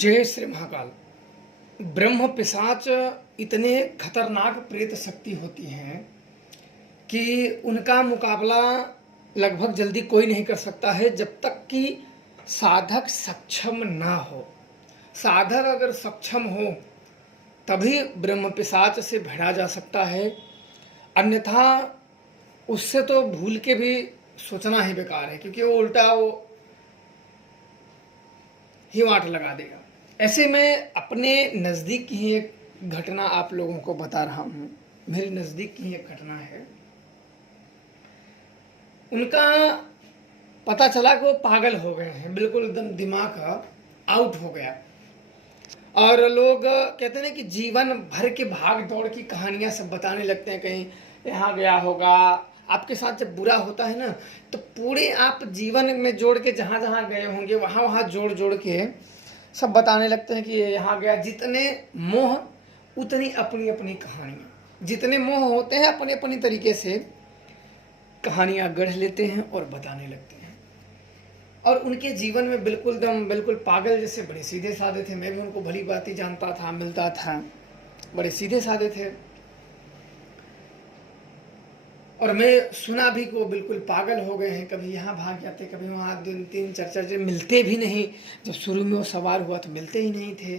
जय श्री महाकाल। ब्रह्म पिशाच इतने खतरनाक प्रेत शक्ति होती हैं कि उनका मुकाबला लगभग जल्दी कोई नहीं कर सकता है जब तक कि साधक सक्षम ना हो। साधक अगर सक्षम हो तभी ब्रह्म पिशाच से भिड़ा जा सकता है, अन्यथा उससे तो भूल के भी सोचना ही बेकार है, क्योंकि वो उल्टा वो ही वाट लगा देगा। ऐसे में अपने नज़दीक की ही एक घटना आप लोगों को बता रहा हूँ। मेरे नज़दीक की ही एक घटना है। उनका पता चला कि वो पागल हो गए हैं, बिल्कुल एकदम दिमाग आउट हो गया। और लोग कहते हैं कि जीवन भर के भाग दौड़ की कहानियां सब बताने लगते हैं। कहीं यहाँ गया होगा, आपके साथ जब बुरा होता है ना तो पूरे आप जीवन में जोड़ के जहाँ जहाँ गए होंगे वहाँ वहाँ जोड़ जोड़ के सब बताने लगते हैं कि ये यहाँ गया। जितने मोह उतनी अपनी अपनी कहानियाँ, जितने मोह होते हैं अपने अपनी तरीके से कहानियाँ गढ़ लेते हैं और बताने लगते हैं। और उनके जीवन में बिल्कुल पागल जैसे बड़े सीधे साधे थे। मैं भी उनको भली बात जानता था, मिलता था, बड़े सीधे साधे थे। और मैं सुना भी कि वो बिल्कुल पागल हो गए हैं, कभी यहाँ भाग जाते, कभी वहाँ, दिन तीन चार मिलते भी नहीं। जब शुरू में वो सवार हुआ तो मिलते ही नहीं थे,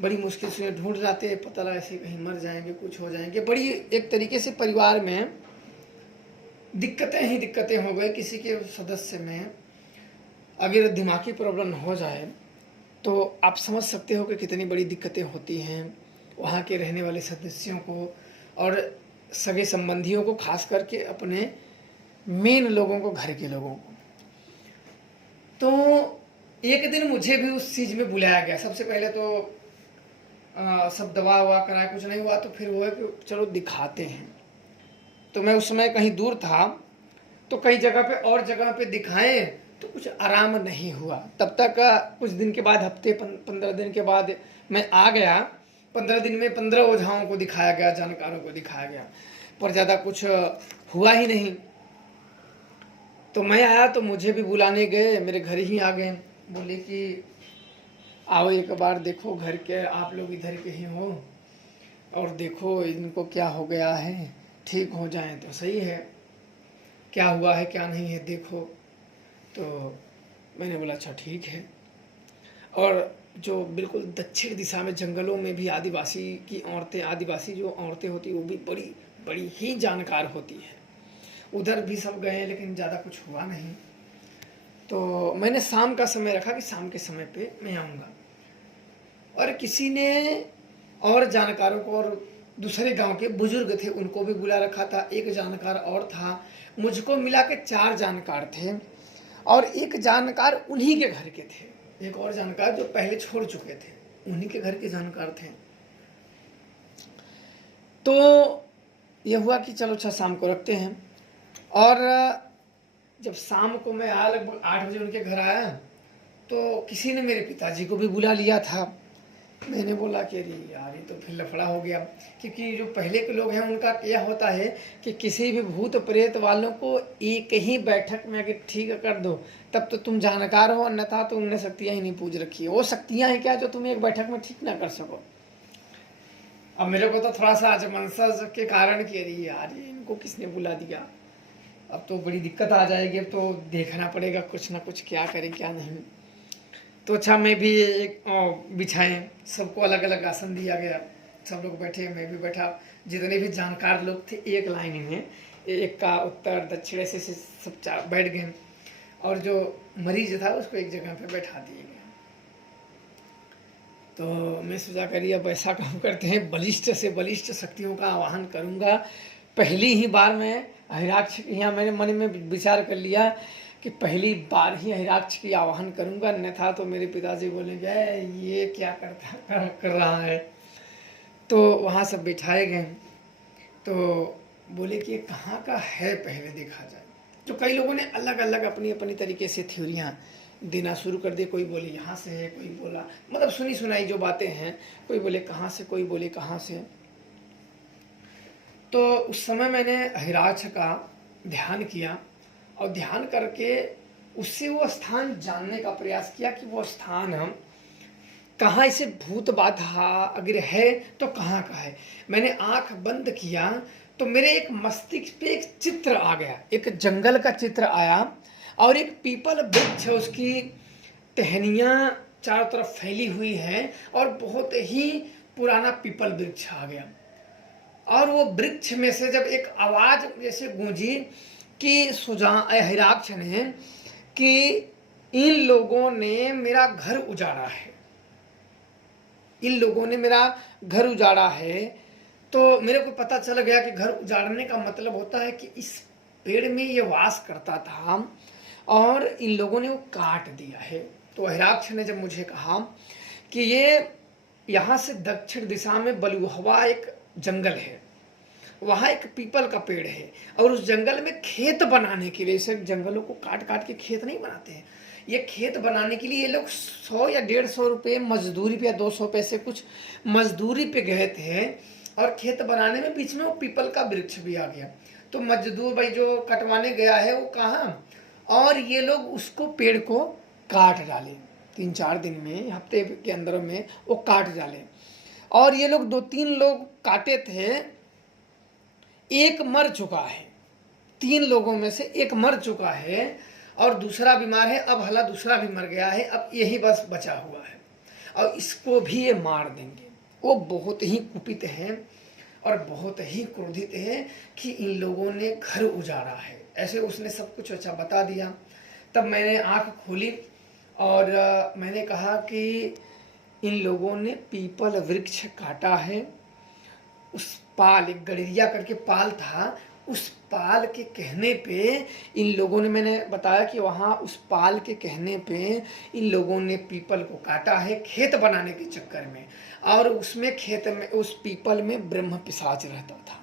बड़ी मुश्किल से ढूंढ जाते, पता लगा ऐसे कहीं मर जाएंगे, कुछ हो जाएंगे। बड़ी एक तरीके से परिवार में दिक्कतें ही दिक्कतें हो गई। किसी के सदस्य में अगर दिमागी प्रॉब्लम हो जाए तो आप समझ सकते हो कि कितनी बड़ी दिक्कतें होती हैं वहाँ के रहने वाले सदस्यों को और सगे संबंधियों को, खास करके अपने मेन लोगों को, घर के लोगों को। तो एक दिन मुझे भी उस चीज़ में बुलाया गया। सबसे पहले तो सब दवा ववा कराया, कुछ नहीं हुआ तो फिर वो है कि चलो दिखाते हैं। तो मैं उस समय कहीं दूर था, तो कई जगह पे और जगह पे दिखाएं तो कुछ आराम नहीं हुआ। तब तक कुछ दिन के बाद, हफ्ते 15 दिन के बाद मैं आ गया। 15 दिन में 15 ओझाओं को दिखाया गया, जानकारों को दिखाया गया, पर ज़्यादा कुछ हुआ ही नहीं। तो मैं आया तो मुझे भी बुलाने गए, मेरे घर ही आ गए। बोले कि आओ एक बार देखो, घर के आप लोग इधर के ही हो और देखो इनको क्या हो गया है, ठीक हो जाए तो सही है, क्या हुआ है क्या नहीं है देखो। तो मैंने बोला अच्छा ठीक है। और जो बिल्कुल दक्षिण दिशा में जंगलों में भी आदिवासी की औरतें, आदिवासी जो औरतें होती वो भी बड़ी बड़ी ही जानकार होती हैं। उधर भी सब गए लेकिन ज़्यादा कुछ हुआ नहीं। तो मैंने शाम का समय रखा कि शाम के समय पे मैं आऊँगा। और किसी ने और जानकारों को, और दूसरे गांव के बुजुर्ग थे उनको भी बुला रखा था। एक जानकार और था, मुझको मिला के 4 जानकार थे और एक जानकार उन्हीं के घर के थे। एक और जानकार जो पहले छोड़ चुके थे, उन्हीं के घर के जानकार थे। तो ये हुआ कि चलो अच्छा शाम को रखते हैं। और जब शाम को मैं आया, लगभग 8 बजे उनके घर आया, तो किसी ने मेरे पिताजी को भी बुला लिया था। मैंने बोला कि अरे यार ये तो फिर लफड़ा हो गया, क्योंकि जो पहले के लोग हैं उनका क्या होता है कि किसी भी भूत प्रेत वालों को एक ही बैठक में अगर ठीक कर दो तब तो तुम जानकार हो, अन्यथा तो उनने शक्तियाँ ही नहीं पूज रखी है। वो शक्तियाँ हैं क्या जो तुम एक बैठक में ठीक ना कर सको। अब मेरे को तो थोड़ा सा अजमनसा के कारण कि अरे यार इनको किसने बुला दिया, अब तो बड़ी दिक्कत आ जाएगी, अब तो देखना पड़ेगा कुछ ना कुछ, क्या करें क्या नहीं। तो अच्छा मैं भी एक बिछाएं, सबको अलग अलग आसन दिया गया, सब लोग बैठे, मैं भी बैठा। जितने भी जानकार लोग थे एक लाइन में, एक का उत्तर दक्षिण से सब बैठ गए और जो मरीज था उसको एक जगह पे बैठा दिए गए। तो मैं सोचा करिए अब ऐसा काम करते हैं, बलिष्ठ से बलिष्ठ शक्तियों का आवाहन करूँगा। पहली ही बार मैं हिराक्ष, यहाँ मैंने मन में विचार कर लिया कि पहली बार ही हिराक्ष की आवाहन करूंगा, अन्यथा तो मेरे पिताजी बोलेंगे ये क्या कर रहा है। तो वहाँ सब बिठाए गए। तो बोले कि ये कहाँ का है पहले देखा जाए। तो कई लोगों ने अलग अलग अपनी अपनी तरीके से थ्योरियाँ देना शुरू कर दी। कोई बोले यहाँ से है, कोई बोला, मतलब सुनी सुनाई जो बातें हैं, कोई बोले कहाँ से, कोई बोले कहाँ से। तो उस समय मैंने हिराक्ष का ध्यान किया और ध्यान करके उससे वो स्थान जानने का प्रयास किया कि वो स्थान हम कहाँ इसे भूत बाधा अगर है तो कहाँ का है। मैंने आंख बंद किया तो मेरे एक मस्तिष्क पे एक चित्र आ गया, एक जंगल का चित्र आया और एक पीपल वृक्ष है, उसकी टहनियाँ चारों तरफ फैली हुई हैं और बहुत ही पुराना पीपल वृक्ष आ गया। और वो वृक्ष में से जब एक आवाज जैसे गूंजी कि हिराक्ष ने कि इन लोगों ने मेरा घर उजाड़ा है, इन लोगों ने मेरा घर उजाड़ा है। तो मेरे को पता चल गया कि घर उजाड़ने का मतलब होता है कि इस पेड़ में ये वास करता था और इन लोगों ने वो काट दिया है। तो हिराक्ष ने जब मुझे कहा कि ये यहाँ से दक्षिण दिशा में बलुहवा एक जंगल है, वहाँ एक पीपल का पेड़ है और उस जंगल में खेत बनाने के लिए, इसे जंगलों को काट काट के खेत नहीं बनाते हैं, ये खेत बनाने के लिए ये लोग 100 या 150 रुपये मजदूरी पे या 200 पैसे कुछ मजदूरी पे गए थे और खेत बनाने में बीच में वो पीपल का वृक्ष भी आ गया। तो मजदूर भाई जो कटवाने गया है वो कहाँ, और ये लोग उसको पेड़ को काट डाले 3-4 दिन में, हफ्ते के अंदर में वो काट डाले। और ये लोग 2-3 लोग काटे थे, एक मर चुका है, 3 लोगों में से एक मर चुका है और दूसरा बीमार है, अब हला दूसरा भी मर गया है, अब यही बस बचा हुआ है और इसको भी ये मार देंगे। वो बहुत ही कुपित हैं और बहुत ही क्रोधित है कि इन लोगों ने घर उजाड़ा है। ऐसे उसने सब कुछ अच्छा बता दिया। तब मैंने आंख खोली और मैंने कहा कि इन लोगों ने पीपल वृक्ष काटा है। उस पाल, एक गड़रिया करके पाल था, उस पाल के कहने पे इन लोगों ने, मैंने बताया कि वहाँ उस पाल के कहने पे इन लोगों ने पीपल को काटा है खेत बनाने के चक्कर में। और उसमें खेत में, उस पीपल में ब्रह्म पिशाच रहता था,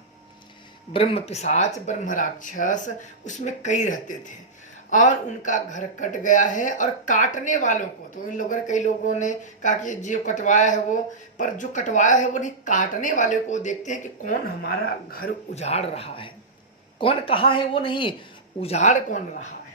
ब्रह्म पिशाच, ब्रह्म राक्षस उसमें कई रहते थे और उनका घर कट गया है। और काटने वालों को तो इन लोगों ने, कई लोगों ने कहा कि जो कटवाया है वो, पर जो कटवाया है वो नहीं, काटने वाले को देखते हैं कि कौन हमारा घर उजाड़ रहा है, कौन कहाँ है वो नहीं, उजाड़ कौन रहा है।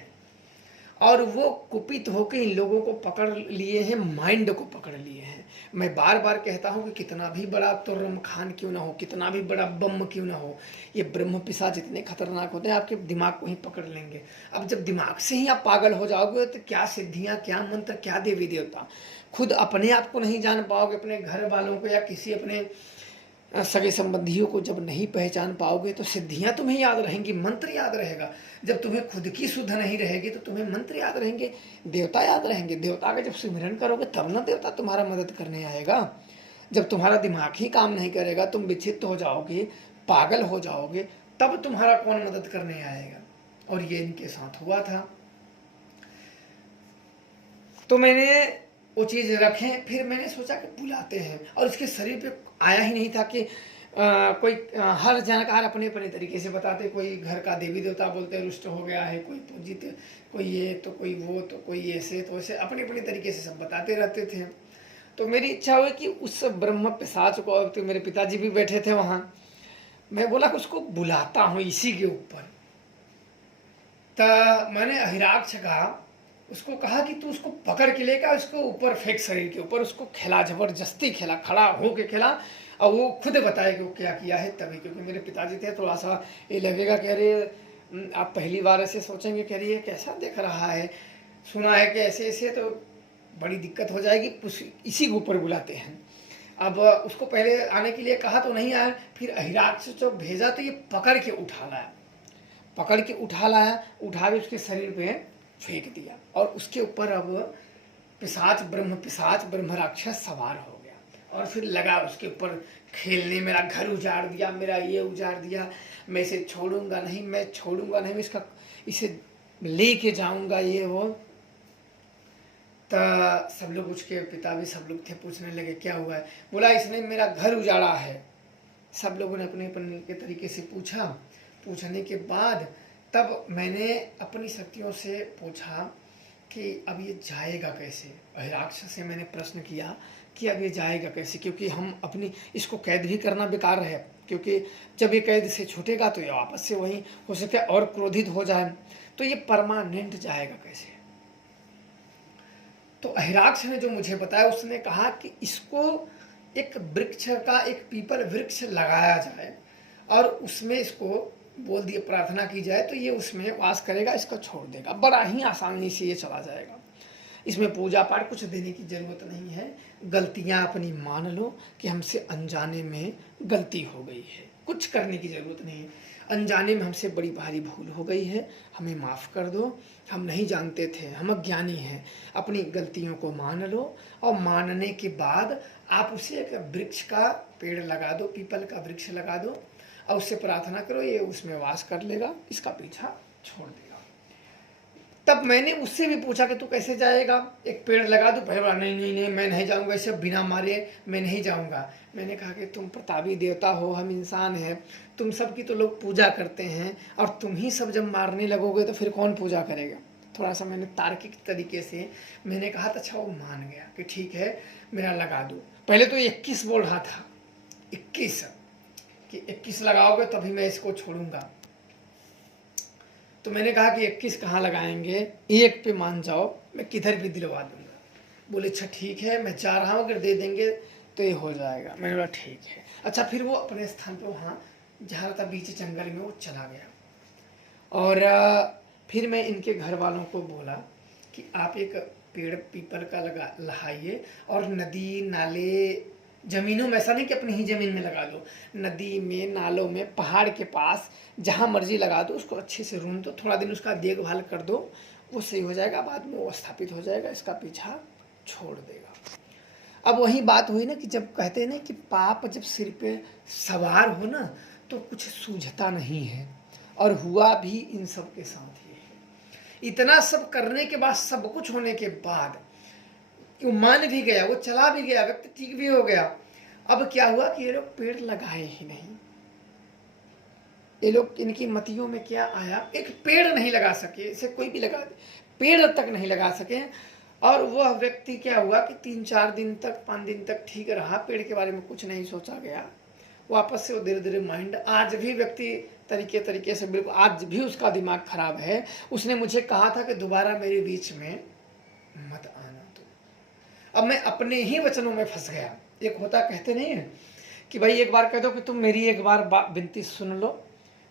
और वो कुपित होकर इन लोगों को पकड़ लिए हैं, माइंड को पकड़ लिए हैं। मैं बार बार कहता हूँ कि कितना भी बड़ा तुर्रम खान क्यों ना हो, कितना भी बड़ा बम क्यों ना हो, ये ब्रह्म पिशाच इतने खतरनाक होते हैं, आपके दिमाग को ही पकड़ लेंगे। अब जब दिमाग से ही आप पागल हो जाओगे तो क्या सिद्धियाँ, क्या मंत्र, क्या देवी देवता, खुद अपने आप को नहीं जान पाओगे, अपने घर वालों को या किसी अपने सगे संबंधियों को जब नहीं पहचान पाओगे तो सिद्धियां तुम्हें याद रहेंगी, मंत्र याद रहेगा। जब तुम्हें खुद की शुद्ध नहीं रहेगी तो तुम्हें मंत्र याद रहेंगे, देवता याद रहेंगे। देवता का जब सिमरन करोगे तब ना देवता तुम्हारा मदद करने आएगा। जब तुम्हारा दिमाग ही काम नहीं करेगा, तुम विचित्र हो जाओगे, पागल हो जाओगे, तब तुम्हारा कौन मदद करने आएगा। और ये इनके साथ हुआ था। तो मैंने वो चीज़ रखें, फिर मैंने सोचा कि बुलाते हैं। और इसके शरीर पे आया ही नहीं था कि कोई हर जानकार अपने अपने तरीके से बताते, कोई घर का देवी देवता बोलते रुष्ट हो गया है, कोई पूजित, कोई ये तो कोई वो, तो कोई ऐसे, तो ऐसे अपने अपने तरीके से सब बताते रहते थे। तो मेरी इच्छा हुई कि उस ब्रह्म पिशाच को, तो मेरे पिताजी भी बैठे थे वहाँ, मैं बोला कि उसको बुलाता हूँ इसी के ऊपर। तो मैंने हिराक्ष का उसको कहा कि तू उसको पकड़ के लेकर उसको ऊपर फेंक, शरीर के ऊपर उसको खेला, जबरदस्ती खेला, खड़ा होके खेला और वो खुद बताए कि वो क्या किया है तभी। क्योंकि मेरे पिताजी थे, थोड़ा सा ये लगेगा कि अरे आप पहली बार ऐसे सोचेंगे कि अरे ये कैसा देख रहा है, सुना है कि ऐसे ऐसे, तो बड़ी दिक्कत हो जाएगी, इसी के ऊपर बुलाते हैं। अब उसको पहले आने के लिए कहा तो नहीं आया, फिर हिराक्ष से जो भेजा तो ये पकड़ के उठा लाया, पकड़ के उठा लाया, उठा के उसके शरीर पे फेंक दिया और उसके ऊपर अब पिशाच, ब्रह्म राक्षस सवार हो गया और फिर लगा उसके ऊपर खेलने, मेरा घर उजाड़ दिया, मेरा ये उजाड़ दिया, मैं इसे छोड़ूंगा नहीं, मैं छोड़ूंगा नहीं, मैं इसे लेके जाऊंगा, ये वो। तो सब लोग, उसके पिता भी सब लोग थे, पूछने लगे क्या हुआ है। बोला इसने मेरा घर उजाड़ा है। सब लोगों ने अपने अपने के तरीके से पूछा। पूछने के बाद तब मैंने अपनी शक्तियों से पूछा कि अब ये जाएगा कैसे। हिराक्ष से मैंने प्रश्न किया कि अब ये जाएगा कैसे, क्योंकि हम अपनी इसको कैद भी करना बेकार है, क्योंकि जब ये कैद से छूटेगा तो ये वापस से वहीं हो सकता है और क्रोधित हो जाए, तो ये परमानेंट जाएगा कैसे। तो अहिराक्ष ने जो मुझे बताया, उसने कहा कि इसको एक वृक्ष का, एक पीपल वृक्ष लगाया जाए और उसमें इसको बोल दिए प्रार्थना की जाए तो ये उसमें वास करेगा, इसको छोड़ देगा, बड़ा ही आसानी से ये चला जाएगा। इसमें पूजा पाठ कुछ देने की ज़रूरत नहीं है। गलतियां अपनी मान लो कि हमसे अनजाने में गलती हो गई है, कुछ करने की ज़रूरत नहीं है। अनजाने में हमसे बड़ी भारी भूल हो गई है, हमें माफ़ कर दो, हम नहीं जानते थे, हम अज्ञानी हैं। अपनी गलतियों को मान लो और मानने के बाद आप उसे एक वृक्ष का पेड़ लगा दो, पीपल का वृक्ष लगा दो और उससे प्रार्थना करो, ये उसमें वास कर लेगा, इसका पीछा छोड़ देगा। तब मैंने उससे भी पूछा कि तू कैसे जाएगा, एक पेड़ लगा दूं? पहले बोला नहीं नहीं नहीं, मैं नहीं जाऊंगा, ऐसे बिना मारे मैं नहीं जाऊंगा। मैंने कहा कि तुम प्रतापी देवता हो, हम इंसान हैं, तुम सब की तो लोग पूजा करते हैं और तुम ही सब जब मारने लगोगे तो फिर कौन पूजा करेगा। थोड़ा सा मैंने तार्किक तरीके से मैंने कहा तो अच्छा वो मान गया कि ठीक है मेरा लगा दो। पहले तो 21 बोल रहा था, 21 कि 21 लगाओगे तभी मैं इसको छोड़ूंगा। तो मैंने कहा कि 21 कहाँ लगाएंगे, एक पे मान जाओ, मैं किधर भी दिलवा दूंगा। बोले अच्छा ठीक है, मैं जा रहा हूँ, अगर दे देंगे तो ये हो जाएगा। मैंने बोला ठीक है। अच्छा फिर वो अपने स्थान पे वहाँ जहाँ था बीच जंगल में वो चला गया। और फिर मैं इनके घर वालों को बोला कि आप एक पेड़ पीपल का लगाइए और नदी नाले ज़मीनों में, ऐसा नहीं कि अपनी ही ज़मीन में लगा दो, नदी में, नालों में, पहाड़ के पास, जहाँ मर्जी लगा दो, उसको अच्छे से रूम दो, थोड़ा दिन उसका देखभाल कर दो, वो सही हो जाएगा, बाद में वो स्थापित हो जाएगा, इसका पीछा छोड़ देगा। अब वही बात हुई ना कि जब कहते हैं ना कि पाप जब सिर पे सवार हो ना तो कुछ सूझता नहीं है, और हुआ भी इन सब के साथ ही है। इतना सब करने के बाद, सब कुछ होने के बाद वो मान भी गया, वो चला भी गया, व्यक्ति ठीक भी हो गया। अब क्या हुआ कि ये लोग पेड़ लगाए ही नहीं। ये लोग, इनकी मतियों में क्या आया, एक पेड़ नहीं लगा सके, इसे कोई भी लगा दे, पेड़ तक नहीं लगा सके। और वह व्यक्ति क्या हुआ कि 3-4 दिन तक, 5 दिन तक ठीक रहा, पेड़ के बारे में कुछ नहीं सोचा गया। वापस से वो धीरे धीरे माइंड, आज भी व्यक्ति तरीके से बिल्कुल आज भी उसका दिमाग खराब है। उसने मुझे कहा था कि दोबारा मेरे बीच में मत आना। तो अब मैं अपने ही वचनों में फंस गया। एक होता, कहते नहीं है कि भाई एक बार कह दो कि तुम मेरी एक बार विनती सुन लो,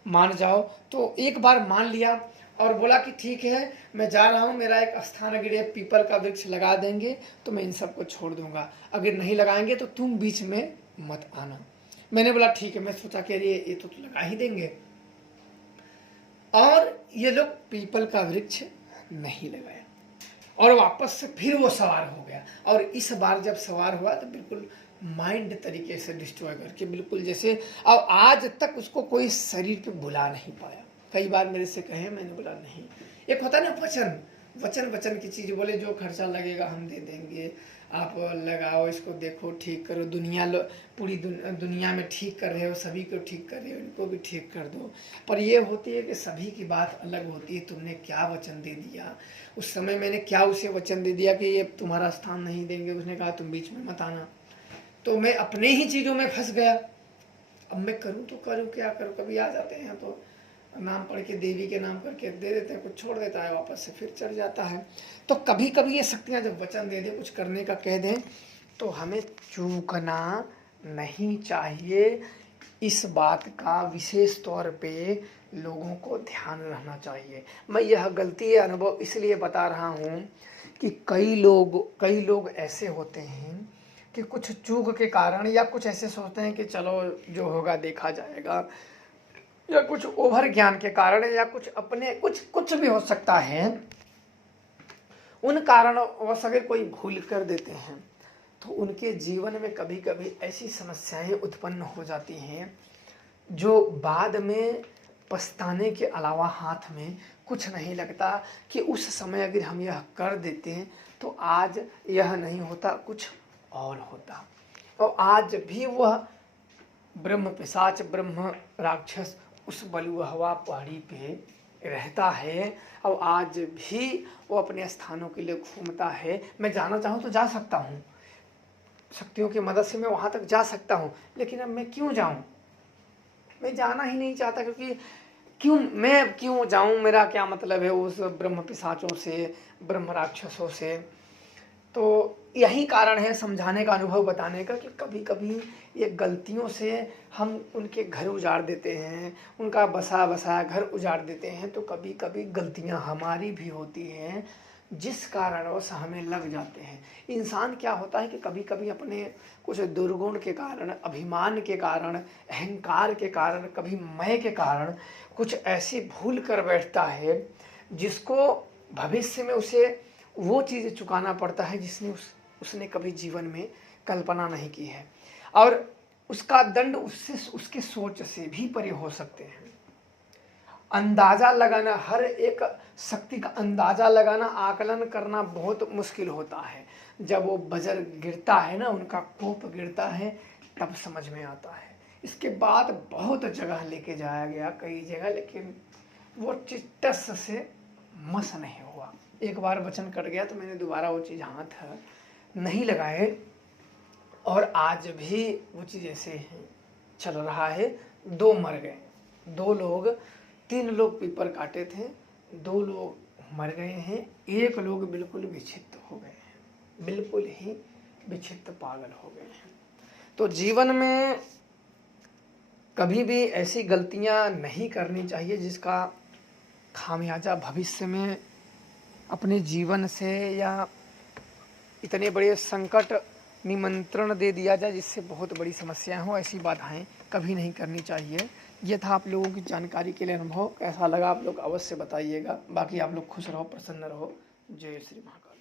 मान जाओ। तो एक बार मान लिया और बोला कि ठीक है मैं जा रहा हूँ, मेरा एक स्थान अगर ये पीपल का वृक्ष लगा देंगे तो मैं इन सबको छोड़ दूंगा, अगर नहीं लगाएंगे तो तुम बीच में मत आना। मैंने बोला ठीक है। मैं सोचा कि ये तो लगा ही देंगे, और ये लोग पीपल का वृक्ष नहीं लगाया और वापस से फिर वो सवार हो गया। और इस बार जब सवार हुआ तो बिल्कुल माइंड तरीके से डिस्ट्रॉय करके, बिल्कुल जैसे, अब आज तक उसको कोई शरीर पे बुला नहीं पाया। कई बार मेरे से कहे, मैंने बोला नहीं। एक होता है ना वचन की चीज़, बोले जो खर्चा लगेगा हम दे देंगे, आप लगाओ, इसको देखो, ठीक करो, पूरी दुनिया में ठीक कर रहे हो, सभी को ठीक कर रहे हो, इनको भी ठीक कर दो। पर ये होती है कि सभी की बात अलग होती है। तुमने क्या वचन दे दिया उस समय, मैंने क्या उसे वचन दे दिया कि ये तुम्हारा स्थान नहीं देंगे, उसने कहा तुम बीच में मत आना। तो मैं अपने ही चीज़ों में फंस गया। अब मैं करूँ तो करूँ क्या करूँ। कभी आ जाते हैं तो नाम पढ़ के देवी के नाम करके दे देते हैं, कुछ छोड़ देता है, वापस से फिर चढ़ जाता है। तो कभी कभी ये शक्तियाँ जब वचन दे दें, कुछ करने का कह दें, तो हमें चूकना नहीं चाहिए। इस बात का विशेष तौर पे लोगों को ध्यान रहना चाहिए। मैं यह गलती अनुभव इसलिए बता रहा हूँ कि कई लोग ऐसे होते हैं कि कुछ चूक के कारण, या कुछ ऐसे सोचते हैं कि चलो जो होगा देखा जाएगा, या कुछ ओवर ज्ञान के कारण, या कुछ अपने कुछ भी हो सकता है। उन कारणवश अगर कोई भूल कर देते हैं तो उनके जीवन में कभी कभी ऐसी समस्याएं उत्पन्न हो जाती हैं जो बाद में पछताने के अलावा हाथ में कुछ नहीं लगता कि उस समय अगर हम यह कर देते हैं तो आज यह नहीं होता, कुछ और होता। और आज भी वह ब्रह्म पिशाच, ब्रह्म राक्षस उस बलुहवा पहाड़ी पे रहता है, और आज भी वो अपने स्थानों के लिए घूमता है। मैं जाना चाहूँ तो जा सकता हूँ, शक्तियों की मदद से मैं वहाँ तक जा सकता हूँ, लेकिन अब मैं क्यों जाऊँ? मैं जाना ही नहीं चाहता, क्योंकि मैं क्यों जाऊँ, मेरा क्या मतलब है उस ब्रह्म पिशाचों से, ब्रह्म राक्षसों से। तो यही कारण है समझाने का, अनुभव बताने का, कि कभी कभी ये गलतियों से हम उनके घर उजाड़ देते हैं, उनका बसा बसा घर उजाड़ देते हैं। तो कभी कभी गलतियां हमारी भी होती हैं जिस कारणवश हमें लग जाते हैं। इंसान क्या होता है कि कभी कभी अपने कुछ दुर्गुण के कारण, अभिमान के कारण, अहंकार के कारण, कभी मैं के कारण कुछ ऐसी भूल कर बैठता है जिसको भविष्य में उसे वो चीज़ चुकाना पड़ता है जिसने उसने कभी जीवन में कल्पना नहीं की है, और उसका दंड उससे, उसके सोच से भी परे हो सकते हैं। अंदाज़ा लगाना, हर एक शक्ति का अंदाज़ा लगाना, आकलन करना बहुत मुश्किल होता है। जब वो बजर गिरता है ना, उनका कोप गिरता है, तब समझ में आता है। इसके बाद बहुत जगह लेके जाया गया, कई जगह, लेकिन वो चीज़ टस से मस नहीं हुआ। एक बार वचन कट गया तो मैंने दोबारा वो चीज़ हाथ नहीं लगाए, और आज भी वो चीज़ ऐसे ही चल रहा है। 2 मर गए, 2 लोग, 3 लोग पीपर काटे थे, 2 लोग मर गए हैं, 1 लोग बिल्कुल विक्षिप्त हो गए हैं, बिल्कुल ही विक्षिप्त पागल हो गए हैं। तो जीवन में कभी भी ऐसी गलतियां नहीं करनी चाहिए जिसका खामियाजा भविष्य में अपने जीवन से या इतने बड़े संकट निमंत्रण दे दिया जाए जिससे बहुत बड़ी समस्याएं हो। ऐसी बाधाएं कभी नहीं करनी चाहिए। ये था आप लोगों की जानकारी के लिए अनुभव। कैसा लगा आप लोग अवश्य बताइएगा। बाकी आप लोग खुश रहो, प्रसन्न रहो। जय श्री महाकाल।